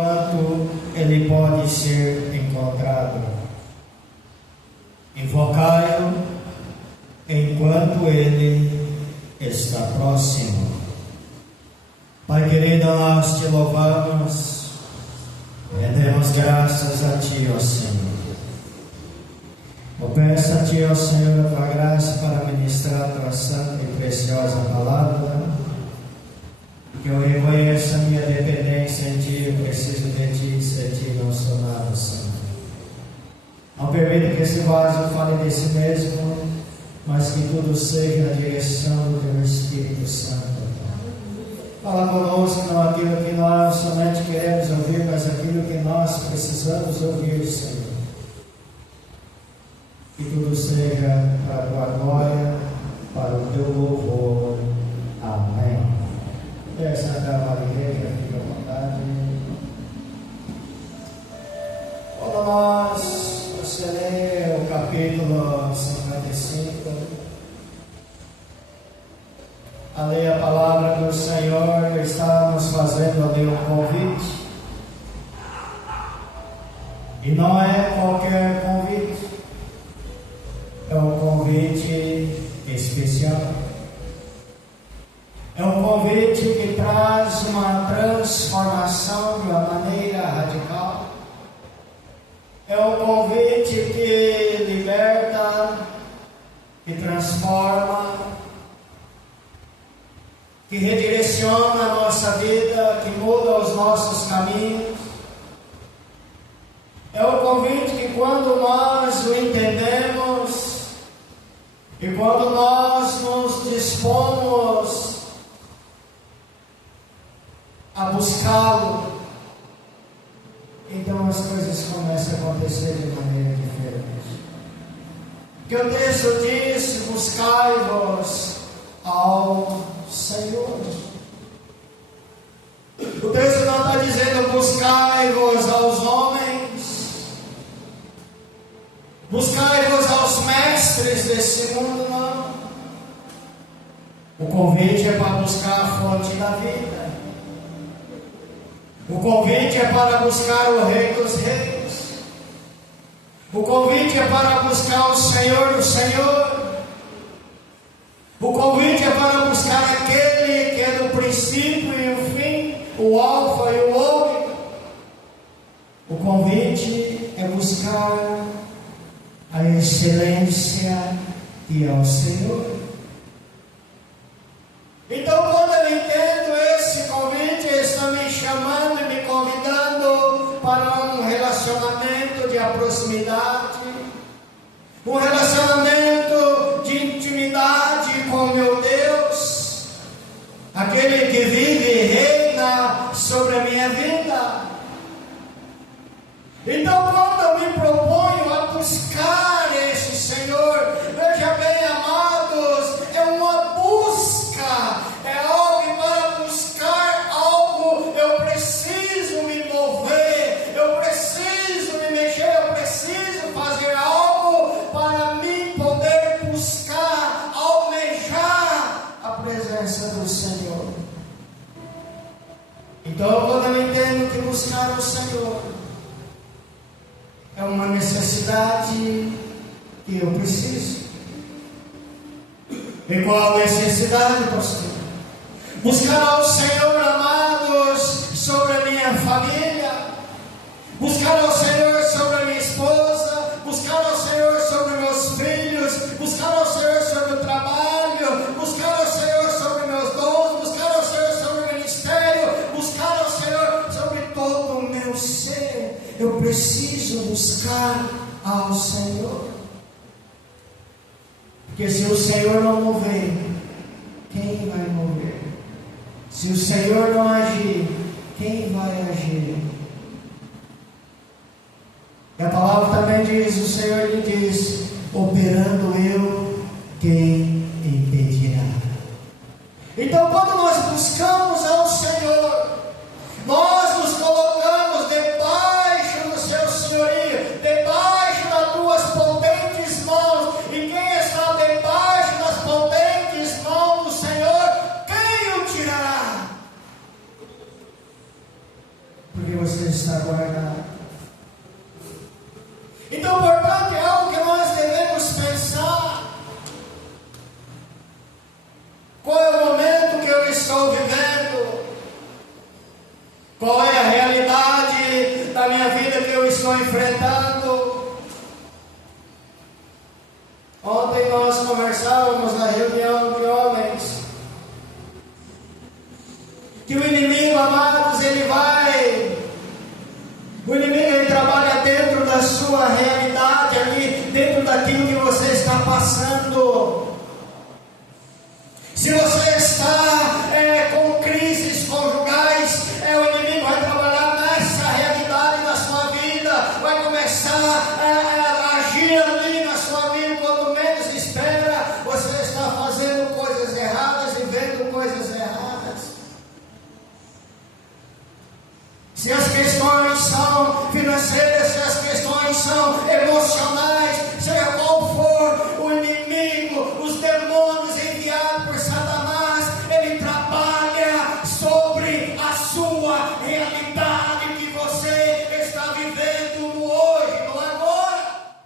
enquanto ele pode ser encontrado. Invocai-o enquanto ele está próximo. Pai querido, nós te louvamos, rendemos graças a Ti, ó Senhor. Eu peço a Ti, ó Senhor, a Tua graça para ministrar a Tua santa e preciosa palavra, que eu reconheça a minha dependência em Ti, eu preciso de Ti, sem Ti não sou nada, Senhor. Não permita que esse vaso fale de si mesmo, mas que tudo seja na direção do Teu Espírito Santo. Fala conosco, não aquilo que nós somente queremos ouvir, mas aquilo que nós precisamos ouvir, Senhor. Que tudo seja para a Tua glória, para o Teu louvor. Amém. Peça a igreja, fique à vontade. Quando você lê o capítulo 55, a ler a palavra do Senhor, está nos fazendo ali um convite. E não é qualquer convite, é um convite especial. É um convite que traz uma transformação de uma maneira radical. É um convite que liberta, que transforma, que redireciona a nossa vida, que muda os nossos caminhos. É um convite que, quando nós o entendemos e quando nós nos dispomos a buscá-lo, então as coisas começam a acontecer de maneira diferente. Porque o texto diz: buscai-vos ao Senhor. O texto não está dizendo buscai-vos aos homens, buscai-vos aos mestres desse mundo, não. O convite é para buscar a fonte da vida. O convite é para buscar o Rei dos Reis. O convite é para buscar o Senhor do Senhor. O convite é para buscar aquele que é do princípio e o fim, o alfa e o ômega. O convite é buscar a excelência que é o Senhor. Então, quando eu entendo esse convite, ele está me chamando e me convidando para um relacionamento de proximidade, um relacionamento de intimidade com meu Deus, aquele que vive e reina sobre a minha vida. Então, quando eu me proponho a buscar esse Senhor, veja bem, amados, é uma busca, é algo para buscar algo. Eu preciso me mover, eu preciso me mexer, eu preciso fazer algo para mim poder buscar, almejar a presença do Senhor. Então, quando eu entendo que buscar o Senhor é uma necessidade que eu preciso. E qual necessidade, pastor? Buscar ao Senhor, amados, sobre a minha família, buscar ao Senhor sobre a minha esposa, buscar ao Senhor sobre meus filhos, buscar ao Senhor sobre o trabalho, buscar ao Senhor sobre meus dons, buscar ao Senhor sobre o ministério, buscar ao Senhor sobre todo o meu ser. Eu preciso buscar ao Senhor. Porque se o Senhor não mover, quem vai mover? Se o Senhor não agir, quem vai agir? E a palavra também diz, o Senhor lhe diz: operando eu, quem impedirá? Então, quando nós buscamos ao Senhor, nós nos colocamos debaixo do seu senhorio, debaixo das tuas potentes mãos. E quem está debaixo das potentes mãos do Senhor, quem o tirará? Porque você está guardado. Então, portanto, é algo que nós devemos pensar. Qual é o momento que eu estou vivendo? Qual é a realidade da minha vida que eu estou enfrentando? Ontem nós conversávamos na reunião de homens que o inimigo, amados, o inimigo ele trabalha dentro da sua realidade ali, dentro daquilo que você está passando. Se você está com crises conjugais, o inimigo vai trabalhar nessa realidade da sua vida, vai começar a agir ali na sua vida. Quando menos espera, você está fazendo coisas erradas e vendo coisas erradas. Se as questões são financeiras, se as questões são emocionais, seja qual for o inimigo, os demônios enviados por Satanás, ele trabalha sobre a sua realidade que você está vivendo no hoje, no agora.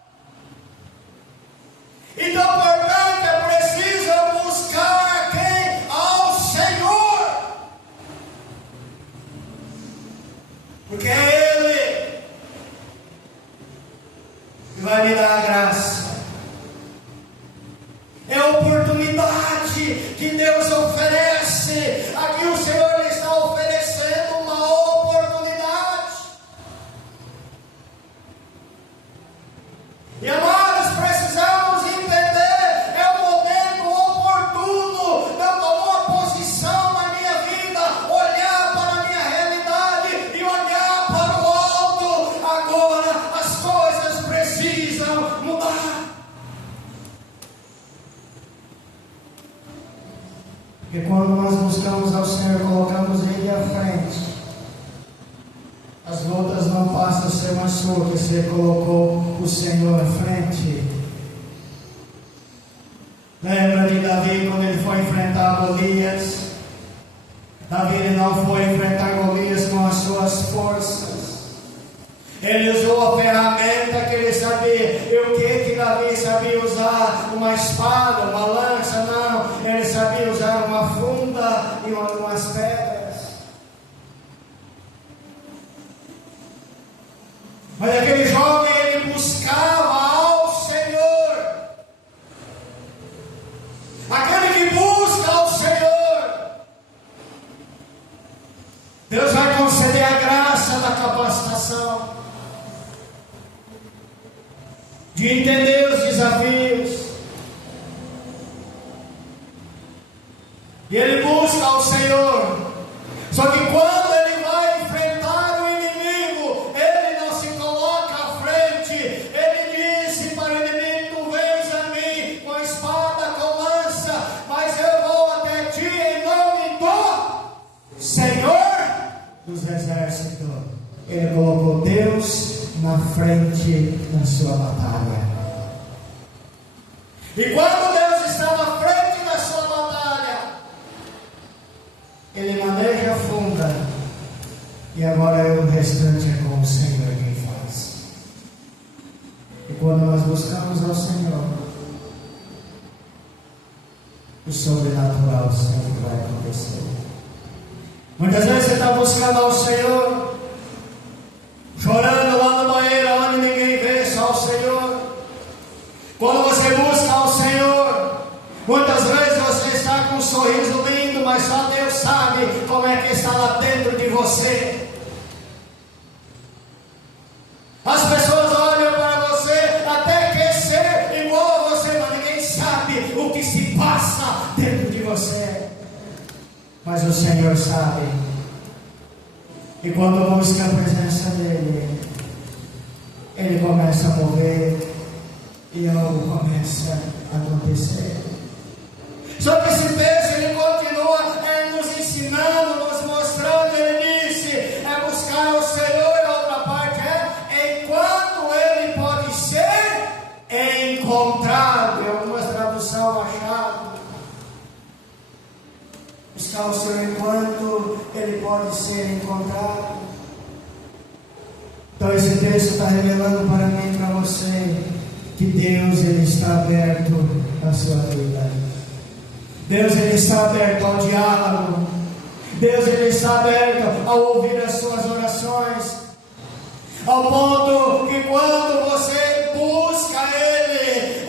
Então, portanto, é preciso buscar quem? Ao Senhor. Porque é Ele que vai me dar a graça. É a oportunidade que Deus oferece. Aqui o Senhor está oferecendo uma oportunidade. E amados, precisamos entender, é o momento oportuno de eu tomar uma posição na minha vida, olhar para a minha realidade e olhar para o alto. Agora as coisas precisam mudar. Porque quando nós buscamos ao Senhor, colocamos Ele à frente, as lutas não passam a ser uma sua, que você colocou o Senhor à frente. Lembra de Davi quando ele foi enfrentar Golias? Davi ele não foi enfrentar Golias com as suas forças. Ele usou a ferramenta que ele sabia. E o que Davi sabia usar? Uma espada, uma lança? Não. Ele sabia usar uma funda e umas pedras. Mas aquele jovem, ele buscava ao Senhor. Aquele que busca ao Senhor, Deus vai conceder a graça da capacitação, de entender os desafios. E ele busca ao Senhor. Só que quando ele vai enfrentar o inimigo, ele não se coloca à frente. Ele disse para o inimigo: tu vens a mim com espada, com lança, mas eu vou até ti em nome do Senhor dos Exércitos. Ele colocou Deus na frente da sua batalha. E quando Deus está na frente da sua batalha, Ele maneja a funda. E agora o restante é com o Senhor quem faz. E quando nós buscamos ao Senhor, o sobrenatural sempre vai acontecer. Muitas vezes você está buscando ao Senhor, chorando lá no banheiro onde ninguém vê, só o Senhor. Quando você busca ao Senhor, muitas vezes você está com um sorriso lindo, mas só Deus sabe como é que está lá dentro de você. As pessoas olham para você, até quer ser igual a você, mas ninguém sabe o que se passa dentro de você. Mas o Senhor sabe. E quando busca a presença dEle, Ele começa a mover e algo começa a acontecer. Só que esse texto ele continua nos ensinando, nos mostrando. Ele disse: é buscar o Senhor. E a outra parte é enquanto Ele pode ser encontrado. Em algumas traduções achadas, buscar o Senhor enquanto Ele pode ser encontrado. Então esse texto está revelando para mim e para você que Deus, Ele está aberto à sua vida. Deus, Ele está aberto ao diálogo. Deus, Ele está aberto a ouvir as suas orações, ao ponto que quando você busca Ele,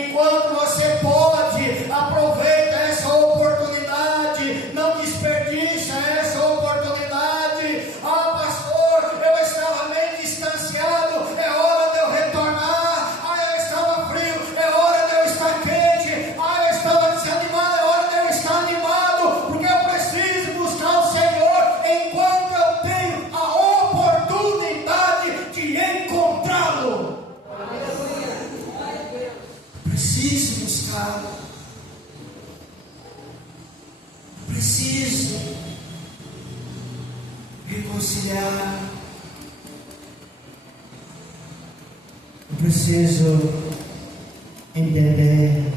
enquanto você pode, aproveita essa oportunidade, não desperdiça essa oportunidade. Ah, pastor, eu estava meio distanciado, é hora de eu retornar. Ah, eu estava frio, é hora de eu estar quente. Ah, eu estava desanimado, é hora de eu estar animado, porque eu preciso buscar o Senhor enquanto eu tenho a oportunidade de encontrá-lo. Preciso buscá-lo. Preciso reconciliar. Eu preciso entender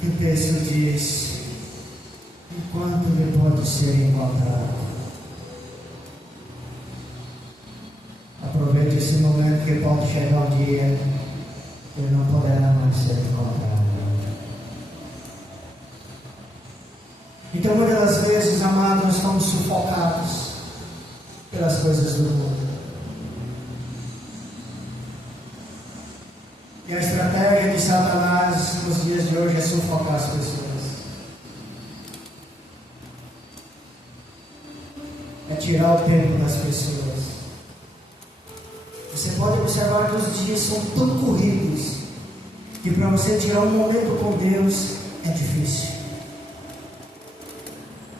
que o texto diz: enquanto ele pode ser encontrado. Aproveite esse momento, que pode chegar um dia que ele não poderá mais ser encontrado. Então, muitas das vezes, amados, nós estamos sufocados pelas coisas do mundo. E a estratégia de Satanás nos dias de hoje é sufocar as pessoas. É tirar o tempo das pessoas. Você pode observar que os dias são tão corridos que para você tirar um momento com Deus é difícil.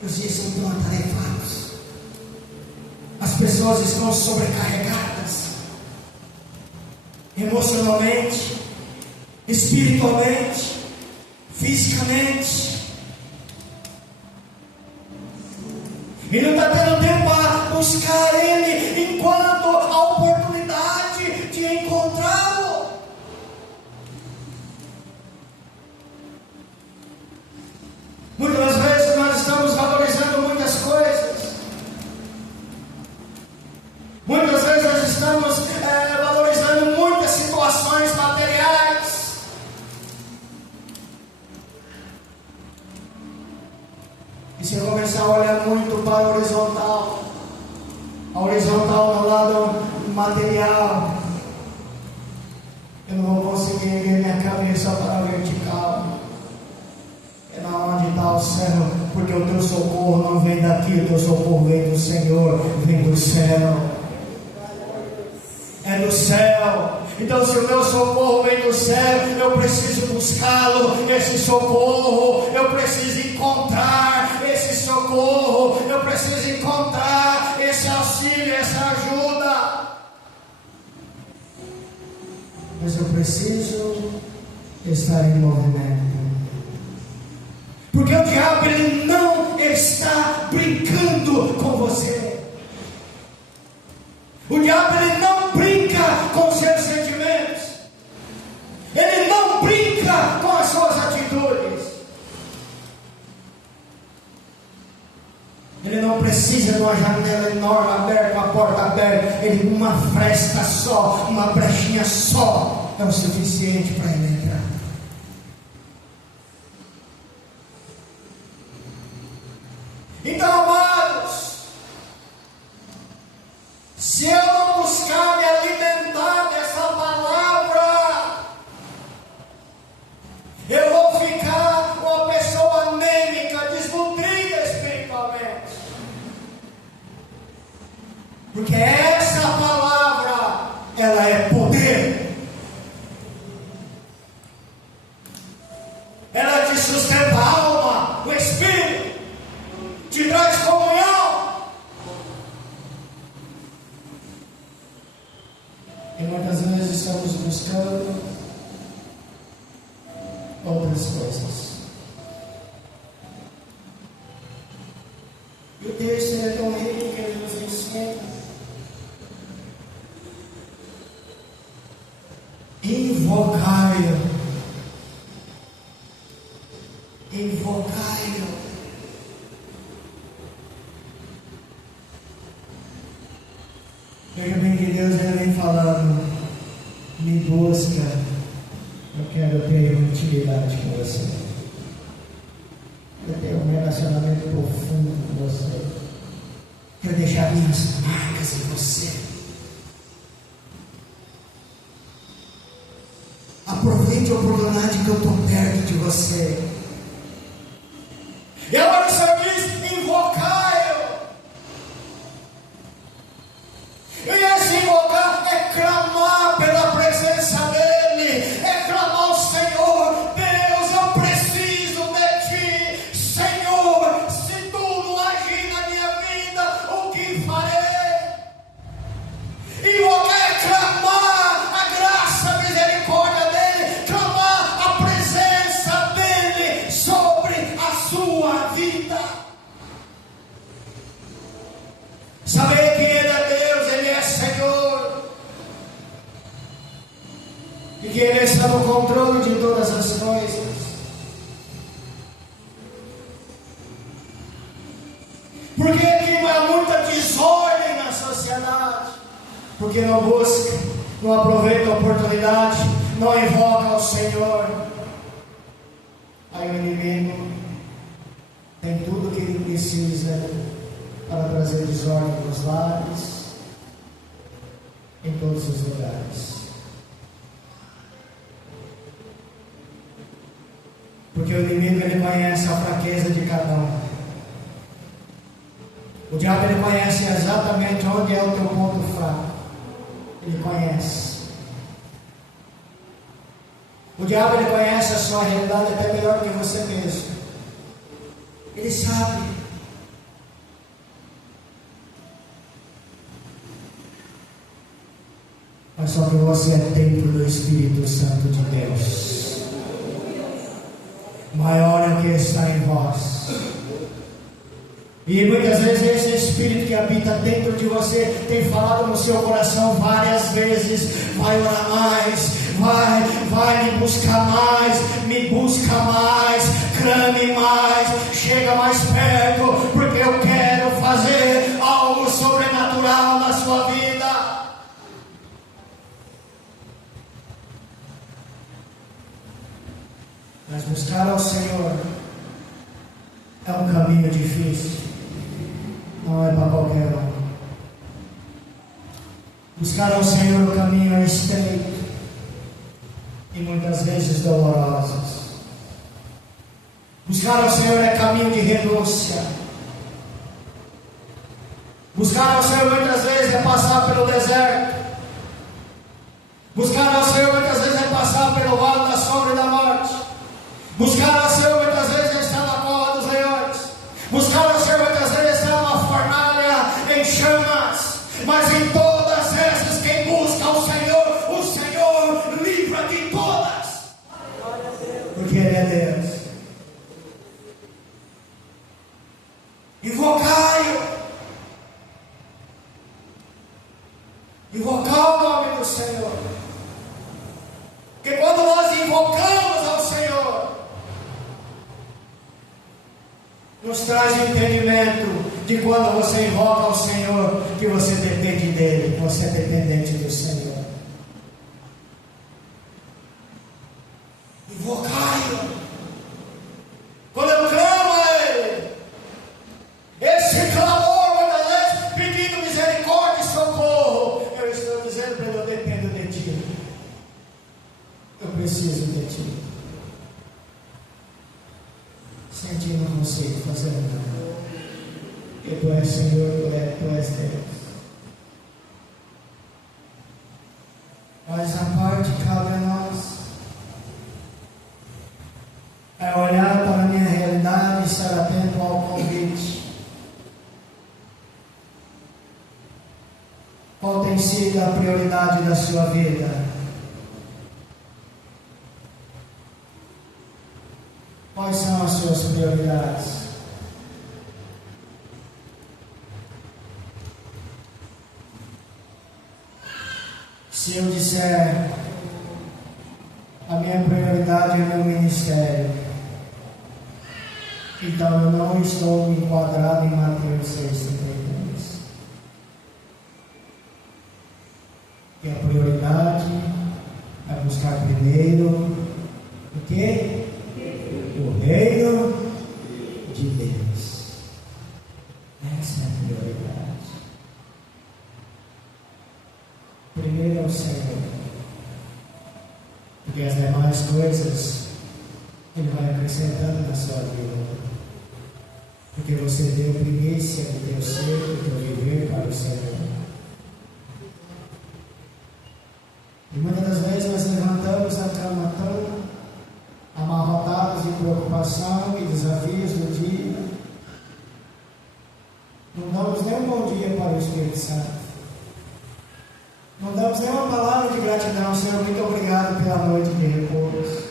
Os dias são tão atarefados. As pessoas estão sobrecarregadas, emocionalmente, espiritualmente, fisicamente. E não está tendo tempo a buscar Ele enquanto a oportunidade de encontrá-lo. Muitas vezes nós estamos valorizando muitas coisas. Muitas vezes nós estamos valorizando muitas situações materiais. E se eu começar a olhar muito para a horizontal no lado material, eu não vou conseguir erguer minha cabeça para a vertical. É na onde está o céu, porque o teu socorro não vem daqui, o teu socorro vem do Senhor, vem do céu. É do céu. Então, se o meu socorro vem do céu, eu preciso buscá-lo, esse socorro, eu preciso encontrar esse socorro, eu preciso encontrar esse auxílio, essa ajuda. Mas eu preciso estar em movimento. Porque o diabo, ele não está brincando com você. O diabo, ele não brinca com os seus sentimentos. Ele não brinca com as suas atitudes. Ele não precisa de uma janela enorme aberta, uma porta aberta. Ele, uma fresta só, uma brechinha só, é o suficiente para ele entrar. Então, amados, se eu não buscar me alimentar dessa palavra, eu vou ficar uma pessoa anêmica, desnutrida espiritualmente. Porque essa palavra, ela é poder. Ela te sustenta a alma, o espírito, te traz comunhão. E muitas vezes estamos buscando outras coisas. E o texto é tão rico que ele nos ensina: invocai-o, invocai-o. Veja bem que Deus ele vem falando, me busca, eu quero ter uma intimidade com você. Eu tenho um relacionamento profundo com você. Quero deixar minhas marcas em você. Aproveite a oportunidade que eu estou perto de você. E agora o Senhor diz, invocai-o. E esse invocar é clamar pela presença dEle, é clamar ao Senhor, Deus, eu preciso de Ti, Senhor, se Tu não agir na minha vida, o que farei? Invocar é clamar a graça, a misericórdia dEle, clamar a presença dEle sobre a sua vida. Saber que Ele é Deus, Ele é Senhor, e que Ele está no controle de todas as coisas. Por que há muita desordem na sociedade? Porque não busca, não aproveita a oportunidade, não invoca ao Senhor. Aí o inimigo tem tudo o que ele precisa para trazer desordem nos lares, em todos os lugares. Porque o inimigo ele conhece a fraqueza de cada um. O diabo ele conhece exatamente onde é o teu ponto fraco. Ele conhece. O diabo ele conhece a sua realidade até melhor que você mesmo. Ele sabe. Mas só que você é templo do Espírito Santo de Deus. Maior é o que está em vós. E muitas vezes esse Espírito que habita dentro de você tem falado no seu coração várias vezes: vai orar mais, vai me buscar mais, me busca mais, clame mais, chega mais perto, porque eu quero fazer algo sobrenatural na sua vida. Mas buscar ao Senhor é um caminho difícil, não é para qualquer um. Buscar ao Senhor o caminho é estreito e muitas vezes dolorosos. Buscar ao Senhor é caminho de renúncia. Buscar ao Senhor muitas vezes é passar pelo deserto. Buscar ao Senhor muitas vezes é passar pelo vale da sombra e da morte. Buscar ao Senhor muitas vezes é estar na cova dos leões. Buscar ao Senhor muitas vezes é estar numa fornalha em chamas. Mas em todas essas, quem busca ao Senhor, o Senhor livra de todas. Porque Ele é Deus. Invocai-o. Invocar o nome do Senhor. Porque quando nós invocamos ao Senhor, nos traz o entendimento de quando você invoca ao Senhor, que você depende dEle, você é dependente do Senhor. Invocai-o. Quando eu clamo a Ele, esse clamor, muitas vezes, pedindo misericórdia e socorro, eu estou dizendo para Ele: eu dependo de Ti, eu preciso de Ti. Sem Ti não consigo fazer nada. E Tu és Senhor, Tu és Deus. Mas a parte que cabe a nós é olhar para a minha realidade e estar atento ao convite. Qual tem sido a prioridade da sua vida? Quais são as suas prioridades? Se eu disser, a minha prioridade é meu ministério, então eu não estou enquadrado em Mateus 6,32. que a prioridade é buscar primeiro o quê? O reino de Deus. Essa é a prioridade. Primeiro é o Senhor. Porque as demais coisas Ele vai acrescentando na sua vida. Porque você deu primícia do teu ser, do teu viver para o Senhor. E muitas das vezes nós levantamos a cama tão amarrotados de preocupação e desafios do dia. Não damos nem um bom dia para o Espírito Santo. Não damos nem uma palavra de gratidão, Senhor, muito obrigado pela noite de repouso.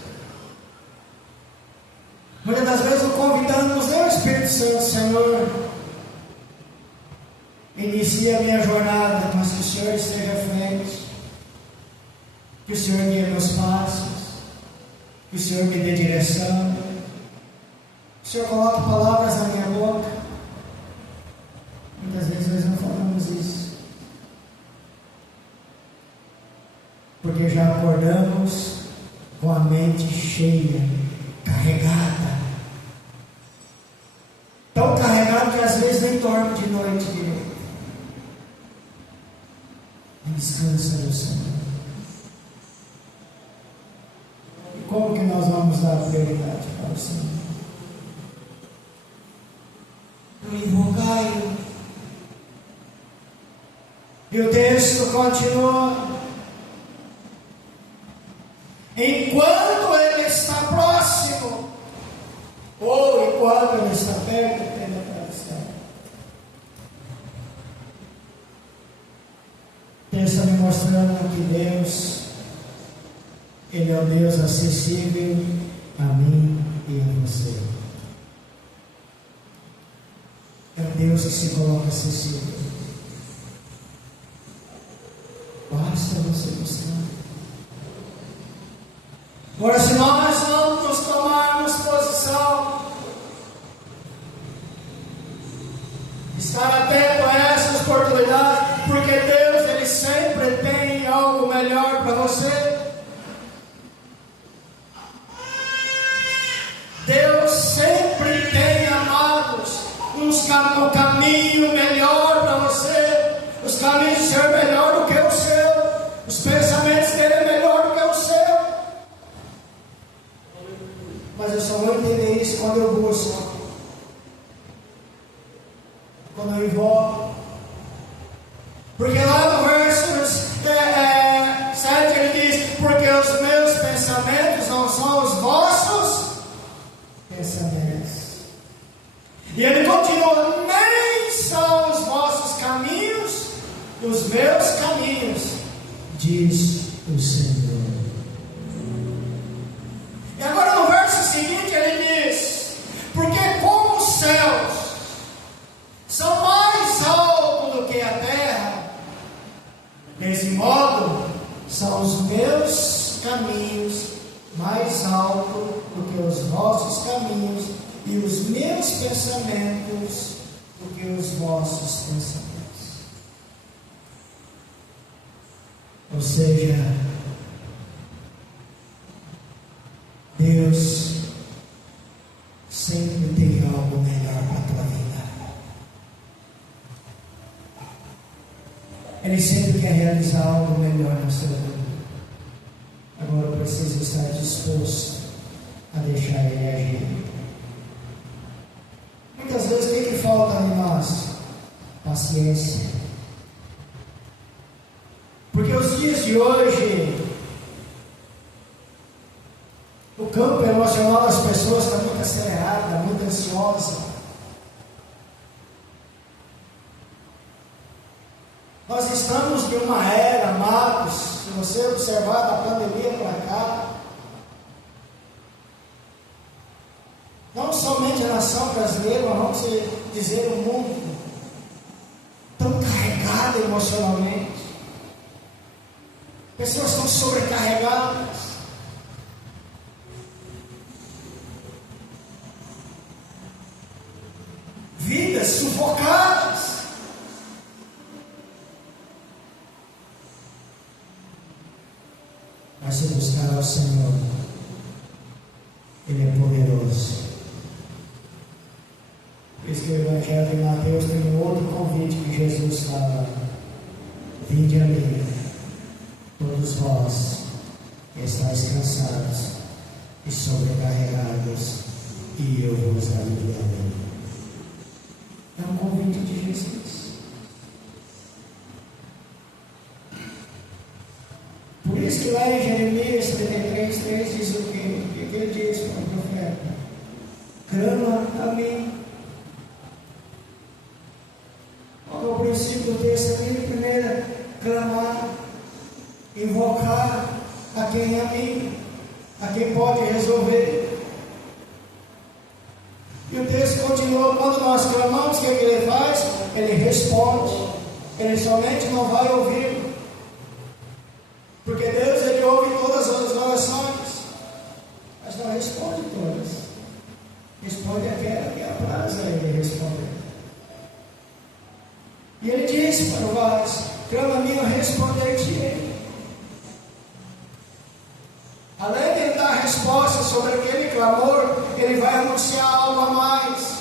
Muitas das vezes não convidamos nem o Espírito Santo, Senhor, inicia a minha jornada, mas que o Senhor esteja à frente, que o Senhor guie meus passos, que o Senhor me dê direção, que o Senhor coloque palavras na minha boca. Muitas vezes nós não falamos isso, porque já acordamos com a mente cheia, carregada, tão carregada que às vezes nem dorme de noite direito. Descansa do Senhor. E como que nós vamos dar prioridade para o Senhor? Invocai-o. E o texto continua: enquanto Ele está próximo, ou enquanto Ele está perto, tem a tradução. O texto está me mostrando que Deus, Ele é o Deus acessível a mim e a você. É o Deus que se coloca acessível. Basta você buscar. Agora, se nós não nos tomarmos posição, estar atento a essas oportunidades, porque Deus, Ele sempre tem algo melhor para você. Deus sempre tem, amados, um caminho melhor para você. Os caminhos do Senhor é melhor do que o seu. Os pensamentos dele é melhor do que o seu. Mas eu só vou entender isso quando eu busco, quando eu invoco. Porque lá no verso 7 ele diz: porque os meus pensamentos não são os vossos pensamentos. E ele continua: nem são os vossos caminhos os meus caminhos, diz o Senhor. E agora no verso seguinte ele diz: porque como os céus são mais altos do que a terra, desse modo são os meus caminhos mais altos do que os vossos caminhos, e os meus pensamentos do que os vossos pensamentos. Ou seja, Deus sempre tem algo melhor para a tua vida. Ele sempre quer realizar algo melhor na sua vida. Agora eu preciso estar disposto a deixar Ele agir. Muitas vezes o que falta em nós? Paciência. Porque os dias de hoje, o campo emocional das pessoas está muito acelerado, muito ansiosa. Nós estamos de uma era, amados, se você observar da pandemia para cá, não somente a nação brasileira, mas vamos dizer o mundo, tão carregado emocionalmente. Pessoas estão sobrecarregadas. Vidas sufocadas. Mas se buscar ao Senhor, Ele é poderoso. Por isso que o Evangelho de Mateus tem um outro convite que Jesus fala: vinde a mim, todos vós que estáis cansados e sobrecarregados, e eu vos aliviarei. É um convite de Jesus. Por isso que lá em Jeremias 33:3 diz o quê? O que ele diz para o profeta? Clama a mim. Qual é o princípio do texto ali? Primeiro, clamar, invocar a quem é amigo, a quem pode resolver. E o texto continua: quando nós clamamos, o que ele faz? Ele responde. Ele somente não vai ouvir, porque Deus, Ele ouve todas as orações, mas não responde todas. Responde aquela que apraz a Ele responder. E Ele disse para o vaso: clama a mim, eu responder-te-ei. Além de Ele dar resposta sobre aquele clamor, Ele vai anunciar algo a mais.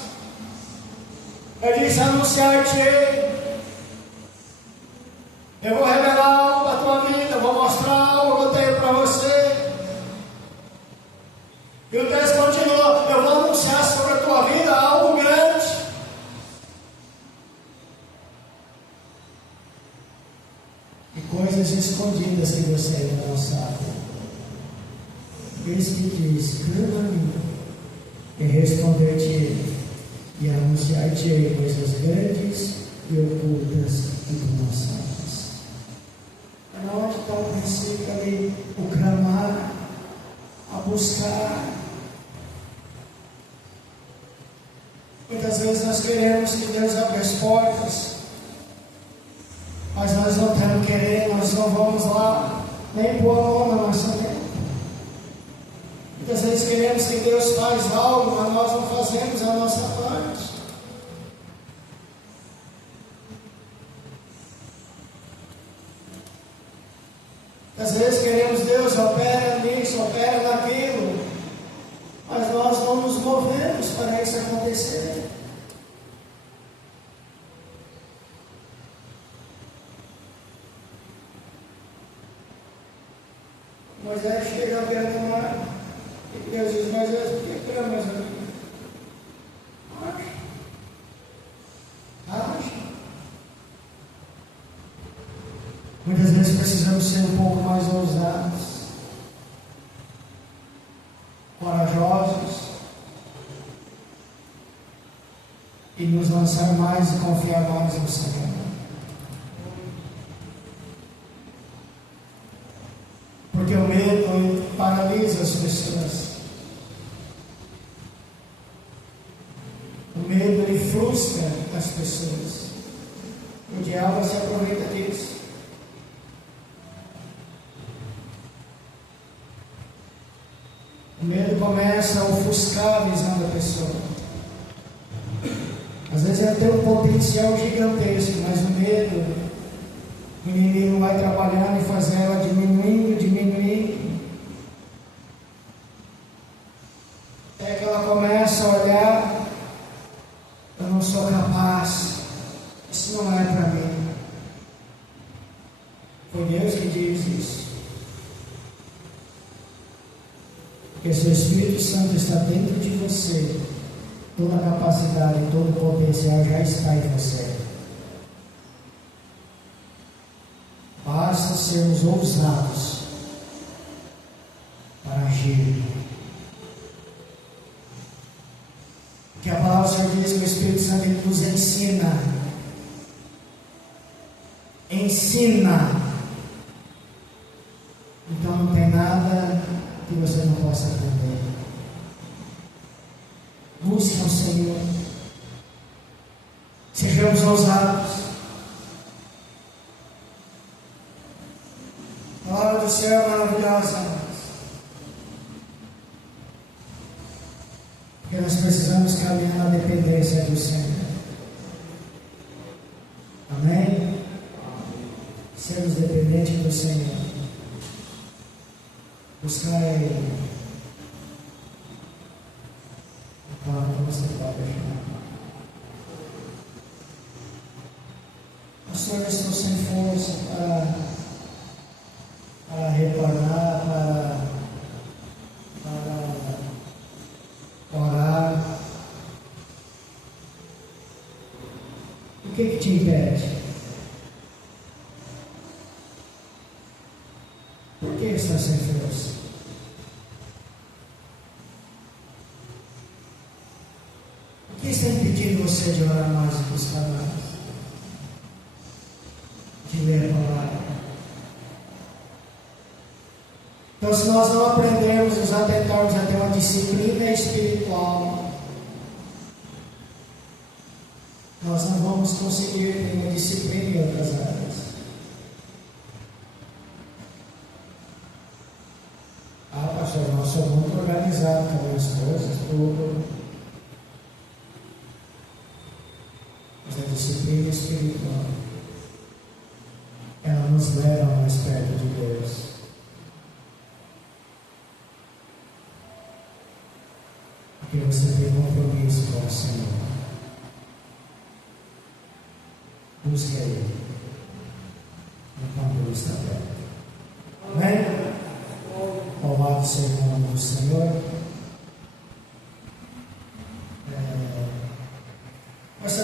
Ele diz: anunciar-te-ei. Eu vou revelar algo da tua vida, eu vou mostrar algo que eu tenho para você. E o texto continua: eu vou anunciar sobre a tua vida algo grande. E coisas escondidas que você ainda não sabe. Esse que diz: clama a mim, e responder-te-ei, e anunciar-te-ei coisas grandes e ocultas que tu não sabes. Onde está o princípio ali? O clamar, a buscar. Muitas vezes nós queremos que Deus abra as portas, mas nós não estamos querendo, nós não vamos lá, nem pôr a mão na nossa mente. Muitas vezes queremos que Deus faz algo, mas nós não fazemos a nossa parte. Às vezes queremos Deus opera nisso, opera naquilo, mas nós não nos movemos para isso acontecer. Moisés chega à beira do mar e Deus diz: Moisés, por que clamas a mim? Age. Muitas vezes precisamos ser um pouco mais ousados, corajosos, e nos lançar mais e confiar mais no Senhor. Porque o medo paralisa as pessoas. O medo, ele frustra as pessoas. O diabo se aproveita disso. O medo começa a ofuscar a visão da pessoa. Às vezes ela tem um potencial gigantesco, mas o medo, o inimigo vai trabalhando e fazendo ela diminuindo. Até que ela começa a olhar: eu não sou capaz, isso não é para mim. Foi Deus que diz isso. Porque se o Espírito Santo está dentro de você, toda a capacidade, todo o potencial já está em você. Basta sermos ousados para agir. Porque a palavra do Senhor diz que o Espírito Santo nos ensina. Então não tem nada que você não possa aprender. Busque ao Senhor. Sejamos ousados. A palavra do Senhor é maravilhosa. Porque nós precisamos caminhar na dependência do Senhor. Amém? Sermos dependentes do Senhor. Buscai o carro que você pode ajudar. Pastor, eu estou sem força para retornar, para orar. O que te impede? Por que está sem força? O que está impedindo você de orar mais e buscar mais? De ler a palavra? Então, se nós não aprendermos, nos atentarmos a ter uma disciplina espiritual, nós não vamos conseguir ter uma disciplina em outras áreas. Ah, pastor, nós somos muito organizados com as coisas, tudo. Mas a disciplina espiritual, ela nos leva mais perto de Deus. Porque você tem compromisso com o Senhor. Busque Ele enquanto Ele está perto. Amém? Louvado seja o nome do Senhor.